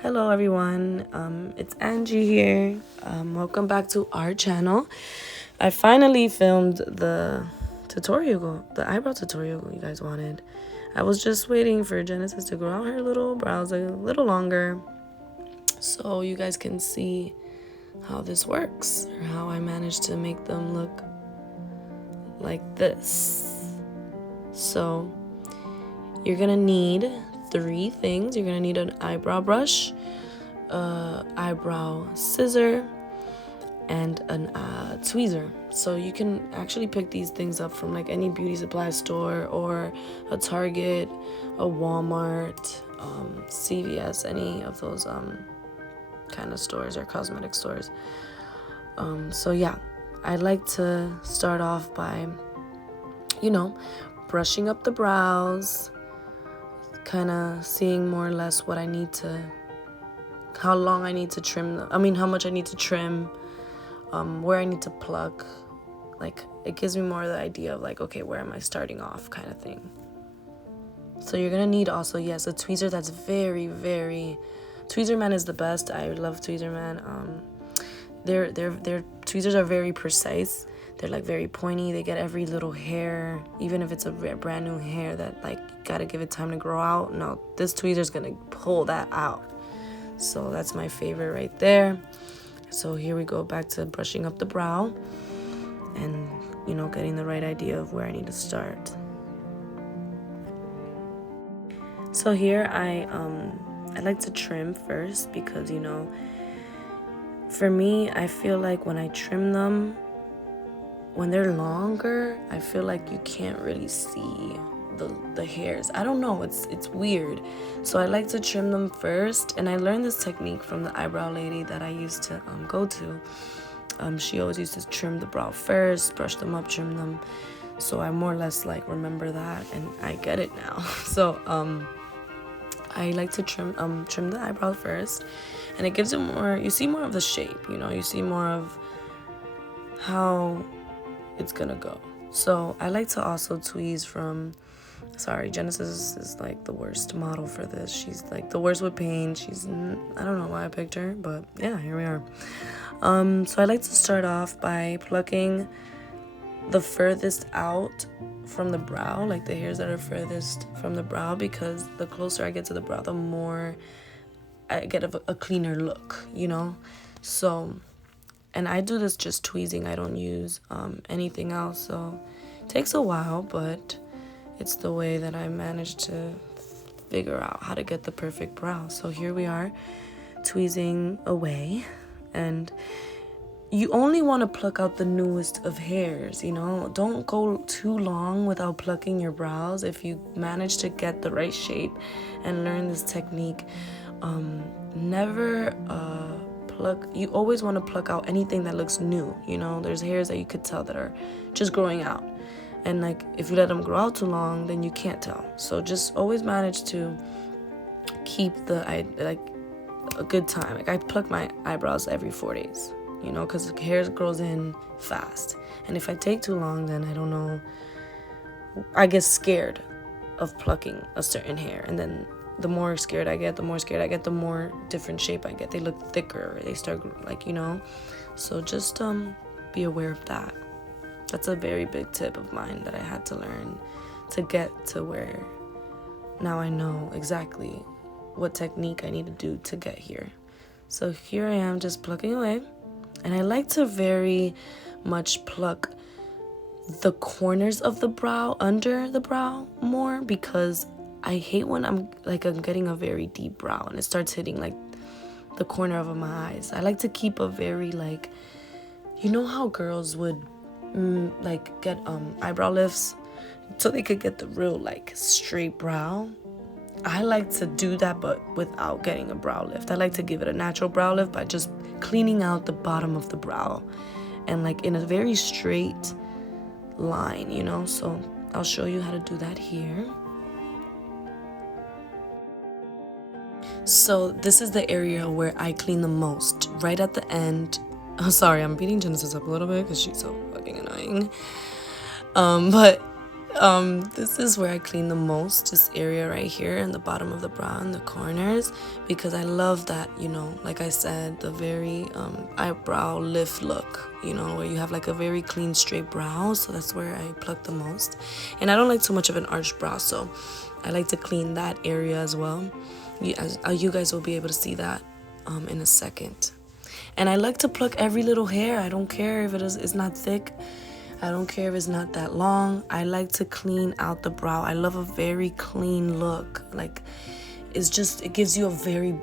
Hello everyone, it's Angie here. Welcome back to our channel. I finally filmed the eyebrow tutorial you guys wanted. I was just waiting for Genesis to grow out her little brows a little longer so you guys can see how this works, or how I managed to make them look like this. So you're gonna need 3 things. You're gonna need an eyebrow brush, eyebrow scissor, and an tweezer. So you can actually pick these things up from like any beauty supply store or a Target, a Walmart, CVS, any of those kind of stores or cosmetic stores. So yeah, I like to start off by, brushing up the brows, kind of seeing more or less what I need to, how long I need to trim them. How much I need to trim, where I need to pluck. Like, it gives me more of the idea of like, okay, where am I starting off kind of thing. So you're gonna need also, yes, a tweezer that's very, very, Tweezer Man is the best. I love Tweezer Man. Their tweezers are very precise. They're like very pointy. They get every little hair, even if it's a brand new hair that like gotta give it time to grow out. No, this tweezer's gonna pull that out. So that's my favorite right there. So here we go back to brushing up the brow and getting the right idea of where I need to start. So here I like to trim first because for me, I feel like when I trim them, when they're longer, I feel like you can't really see the hairs. I don't know, it's weird. So I like to trim them first, and I learned this technique from the eyebrow lady that I used to go to. She always used to trim the brow first, brush them up, trim them. So I more or less like remember that, and I get it now. So I like to trim the eyebrow first, and it gives it more, you see more of the shape, you see more of how it's gonna go. So I like to also tweeze from, Genesis is like the worst model for this. She's like the worst with paint. I don't know why I picked her, but yeah, here we are. So I like to start off by plucking the furthest out from the brow, like the hairs that are furthest from the brow, because the closer I get to the brow, the more I get a cleaner look, So, and I do this just tweezing. I don't use anything else, so it takes a while, but it's the way that I managed to figure out how to get the perfect brow. So here we are, tweezing away, and you only want to pluck out the newest of hairs, Don't go too long without plucking your brows. If you manage to get the right shape and learn this technique, never pluck. You always want to pluck out anything that looks new, There's hairs that you could tell that are just growing out. And like, if you let them grow out too long, then you can't tell. So just always manage to keep a good time. Like, I pluck my eyebrows every 4 days. Because hair grows in fast. And if I take too long, then I don't know, I get scared of plucking a certain hair. And then the more scared I get, the more different shape I get. They look thicker, they start So just be aware of that. That's a very big tip of mine that I had to learn to get to where now I know exactly what technique I need to do to get here. So here I am just plucking away. And I like to very much pluck the corners of the brow, under the brow more, because I hate when I'm getting a very deep brow and it starts hitting like the corner of my eyes. I like to keep a very how girls would get eyebrow lifts so they could get the real straight brow. I like to do that, but without getting a brow lift. I like to give it a natural brow lift by just cleaning out the bottom of the brow and in a very straight line, So I'll show you how to do that here. So this is the area where I clean the most, right at the end. Oh, sorry, I'm beating Genesis up a little bit because she's so fucking annoying. But This is where I clean the most, this area right here in the bottom of the brow and the corners, because I love that, you know, like I said, the very eyebrow lift look, you know, where you have like a very clean straight brow. So that's where I pluck the most. And I don't like too much of an arched brow, so I like to clean that area as well. You guys will be able to see that in a second. And I like to pluck every little hair. I don't care if it's not thick. I don't care if it's not that long. I like to clean out the brow. I love a very clean look. Like, it's just, it gives you a very,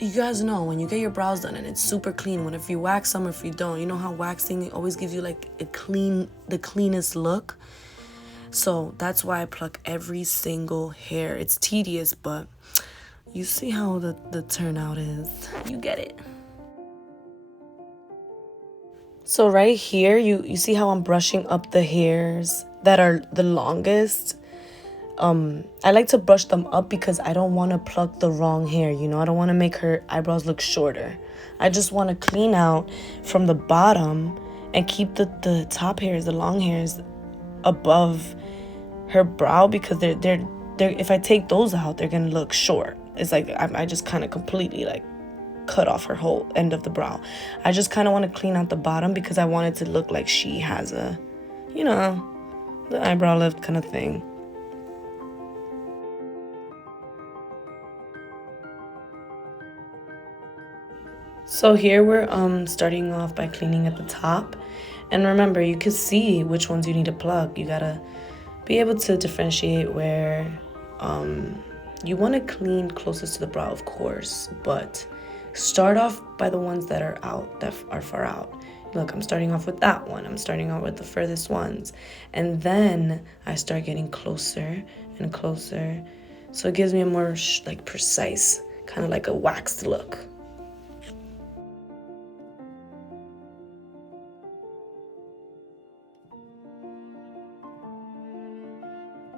you guys know when you get your brows done and it's super clean, when if you wax them or if you don't, you know how waxing always gives you like the cleanest look. So that's why I pluck every single hair. It's tedious, but you see how the turnout is. You get it. So right here, you see how I'm brushing up the hairs that are the longest. I like to brush them up because I don't want to pluck the wrong hair, you know. I don't want to make her eyebrows look shorter. I just want to clean out from the bottom and keep the top hairs, the long hairs, above her brow, because they're if I take those out, they're gonna look short. It's like I just kind of completely like cut off her whole end of the brow. I just kind of want to clean out the bottom because I want it to look like she has a, you know, the eyebrow lift kind of thing. So here we're starting off by cleaning at the top. And remember, you can see which ones you need to pluck. You gotta be able to differentiate where you want to clean closest to the brow, of course, but start off by the ones that are out, that are far out. Look, I'm starting off with that one. I'm starting off with the furthest ones. And then I start getting closer and closer. So it gives me a more like precise, kind of like a waxed look.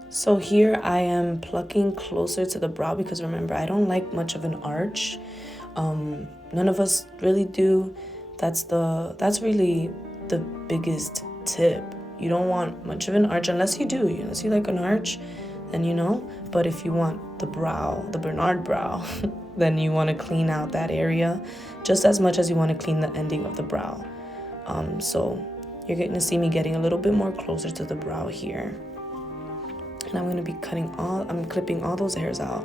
So here I am plucking closer to the brow because remember, I don't like much of an arch. None of us really do. That's really the biggest tip. You don't want much of an arch unless you do. Unless you like an arch, then you know. But if you want the brow, the Bernard brow, then you want to clean out that area just as much as you want to clean the ending of the brow. So you're getting to see me getting a little bit more closer to the brow here. And I'm going to be clipping all those hairs out.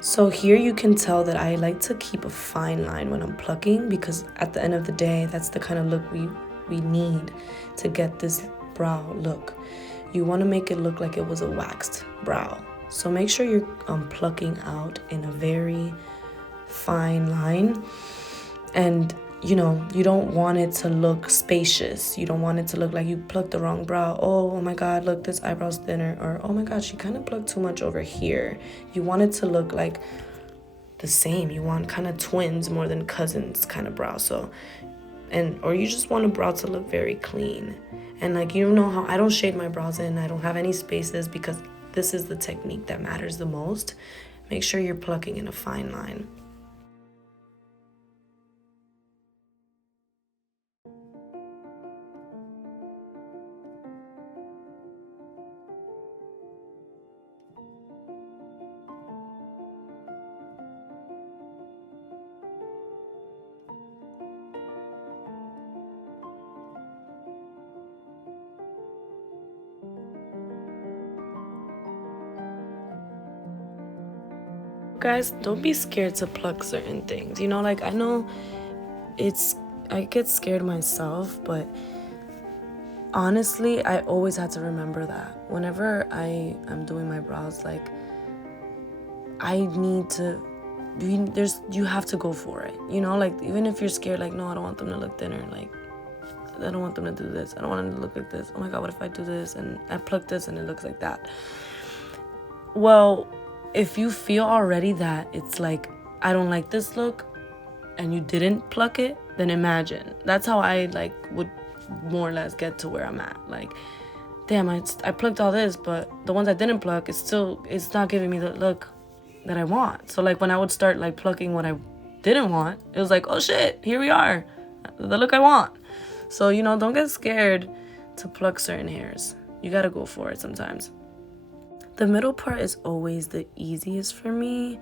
So here you can tell that I like to keep a fine line when I'm plucking, because at the end of the day, that's the kind of look we need to get this brow look. You want to make it look like it was a waxed brow. So make sure you're plucking out in a very fine line. And you know, you don't want it to look spacious. You don't want it to look like you plucked the wrong brow. Oh my God, look, this eyebrow's thinner. Or, oh my God, she kind of plucked too much over here. You want it to look like the same. You want kind of twins more than cousins kind of brow. So, or you just want a brow to look very clean. And like, you know how I don't shade my brows in. I don't have any spaces because this is the technique that matters the most. Make sure you're plucking in a fine line. Guys, don't be scared to pluck certain things. You know, like I know I get scared myself, but honestly, I always had to remember that whenever I am doing my brows, like I need to you have to go for it. You know, like even if you're scared, like no, I don't want them to look thinner, like I don't want them to do this, I don't want them to look like this. Oh my God, what if I do this and I pluck this and it looks like that? Well, if you feel already that it's like, I don't like this look, and you didn't pluck it, then imagine. That's how I like would more or less get to where I'm at. Like, damn, I plucked all this, but the ones I didn't pluck, it's not giving me the look that I want. So like when I would start like plucking what I didn't want, it was like, oh shit, here we are, the look I want. So, you know, don't get scared to pluck certain hairs. You gotta go for it sometimes. The middle part is always the easiest for me.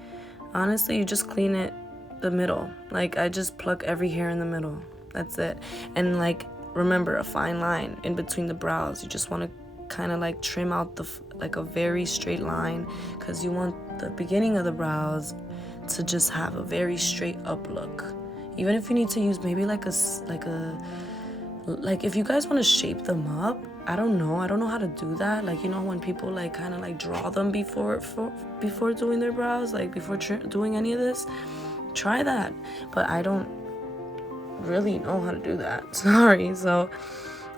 Honestly, you just clean it the middle. Like, I just pluck every hair in the middle. That's it. And like, remember, a fine line in between the brows. You just want to kind of like trim out like a very straight line, because you want the beginning of the brows to just have a very straight up look. Even if you need to use maybe like if you guys want to shape them up, I don't know how to do that. Like, you know, when people like kind of like draw them before doing their brows, like before doing any of this, try that. But I don't really know how to do that. Sorry. So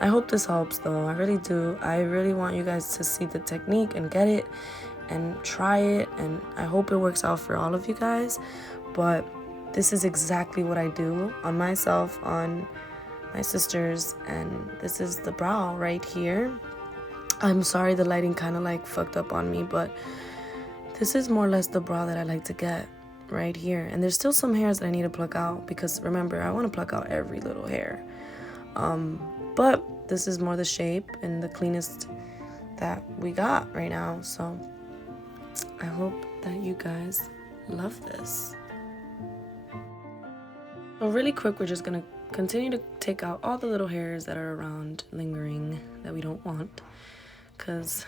I hope this helps though. I really do. I really want you guys to see the technique and get it and try it, and I hope it works out for all of you guys. But this is exactly what I do on myself, on my sisters, and this is the brow right here. I'm sorry the lighting kind of like fucked up on me, but this is more or less the brow that I like to get right here. And there's still some hairs that I need to pluck out, because remember, I want to pluck out every little hair. But this is more the shape and the cleanest that we got right now. So I hope that you guys love this. So really quick, we're just gonna continue to take out all the little hairs that are around lingering that we don't want, because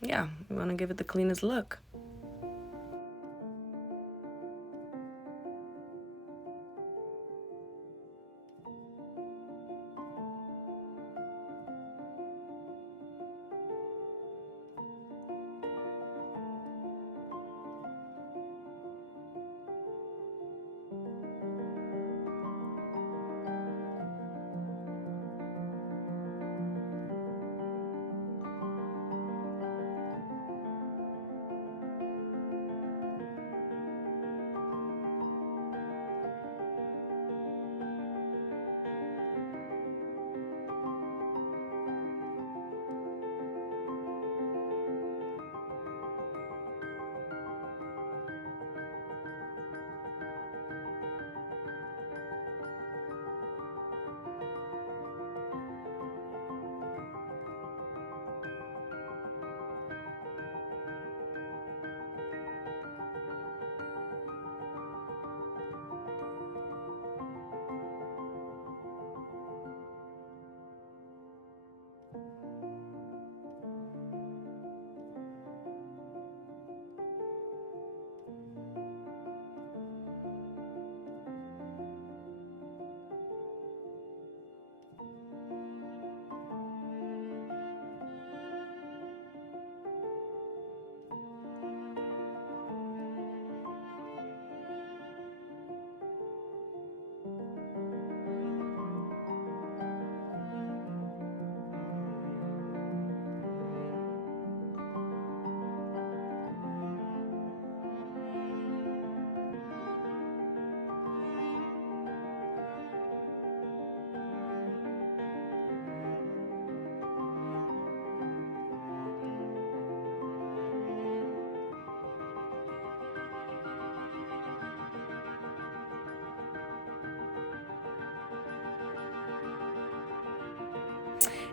yeah, we want to give it the cleanest look.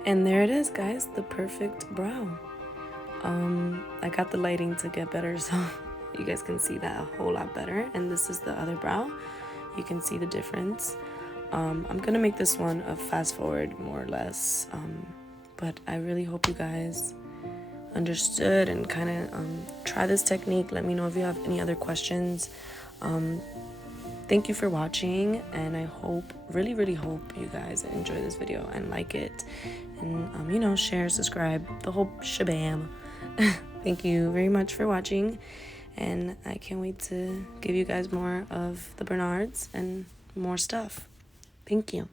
And there it is, guys, the perfect brow. I got the lighting to get better, so you guys can see that a whole lot better. And this is the other brow. You can see the difference. I'm gonna make this one a fast forward, more or less. But I really hope you guys understood and kind of try this technique. Let me know if you have any other questions. Thank you for watching, and I hope, really hope you guys enjoy this video and like it, and you know, share, subscribe, the whole shabam. Thank you very much for watching, and I can't wait to give you guys more of the Bernards and more stuff. Thank you.